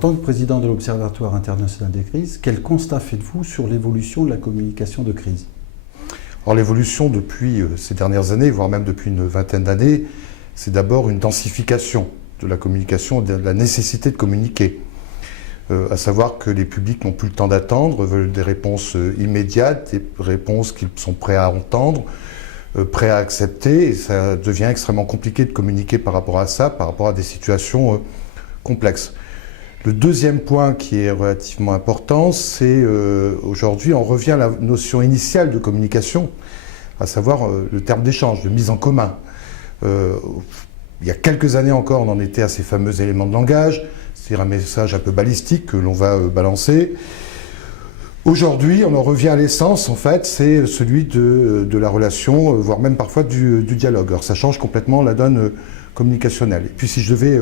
tant que président de l'Observatoire international des crises, quel constat faites-vous sur l'évolution de la communication de crise? Alors l'évolution depuis ces dernières années, voire même depuis une vingtaine d'années, c'est d'abord une densification de la communication, de la nécessité de communiquer. À savoir que les publics n'ont plus le temps d'attendre, veulent des réponses immédiates, des réponses qu'ils sont prêts à entendre, prêts à accepter, et ça devient extrêmement compliqué de communiquer par rapport à ça, par rapport à des situations complexes. Le deuxième point qui est relativement important, c'est aujourd'hui on revient à la notion initiale de communication, à savoir le terme d'échange, de mise en commun. Il y a quelques années encore, on en était à ces fameux éléments de langage, c'est-à-dire un message un peu balistique que l'on va balancer. Aujourd'hui, on en revient à l'essence, en fait, c'est celui de la relation, voire même parfois du dialogue. Alors ça change complètement la donne communicationnelle. Et puis si je devais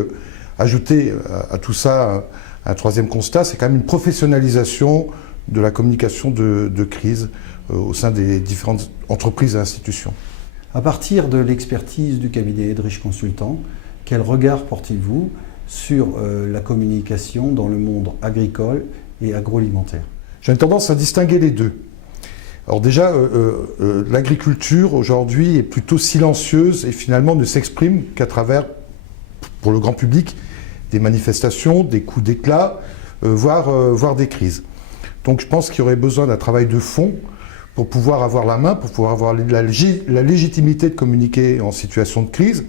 ajouter à tout ça un troisième constat, c'est quand même une professionnalisation de la communication de crise au sein des différentes entreprises et institutions. À partir de l'expertise du cabinet Edrich Consultant, quel regard portez-vous sur la communication dans le monde agricole et agroalimentaire? J'ai tendance à distinguer les deux. Alors déjà, l'agriculture aujourd'hui est plutôt silencieuse et finalement ne s'exprime qu'à travers, pour le grand public, des manifestations, des coups d'éclat, voire des crises. Donc je pense qu'il y aurait besoin d'un travail de fond pour pouvoir avoir la main, pour pouvoir avoir la légitimité de communiquer en situation de crise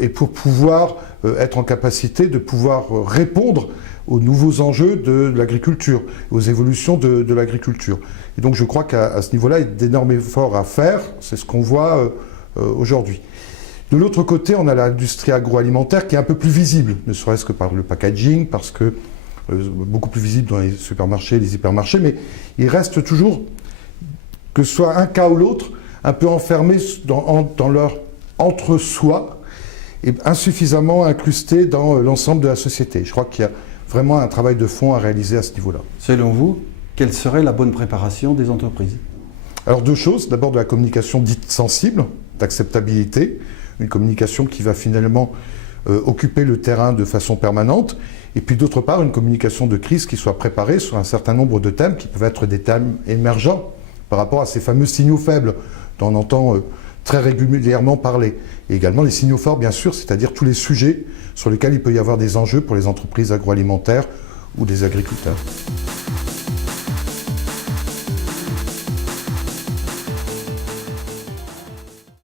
et pour pouvoir être en capacité de pouvoir répondre aux nouveaux enjeux de l'agriculture, aux évolutions de l'agriculture. Et donc je crois qu'à ce niveau-là, il y a d'énormes efforts à faire, c'est ce qu'on voit aujourd'hui. De l'autre côté, on a l'industrie agroalimentaire qui est un peu plus visible, ne serait-ce que par le packaging, parce que beaucoup plus visible dans les supermarchés, les hypermarchés, mais il reste toujours, que ce soit un cas ou l'autre, un peu enfermés dans leur entre-soi et insuffisamment incrustés dans l'ensemble de la société. Je crois qu'il y a vraiment un travail de fond à réaliser à ce niveau-là. Selon vous, quelle serait la bonne préparation des entreprises? Alors deux choses, d'abord de la communication dite sensible, d'acceptabilité, une communication qui va finalement occuper le terrain de façon permanente, et puis d'autre part une communication de crise qui soit préparée sur un certain nombre de thèmes qui peuvent être des thèmes émergents par rapport à ces fameux signaux faibles dont on entend très régulièrement parler. Et également les signaux forts, bien sûr, c'est-à-dire tous les sujets sur lesquels il peut y avoir des enjeux pour les entreprises agroalimentaires ou des agriculteurs.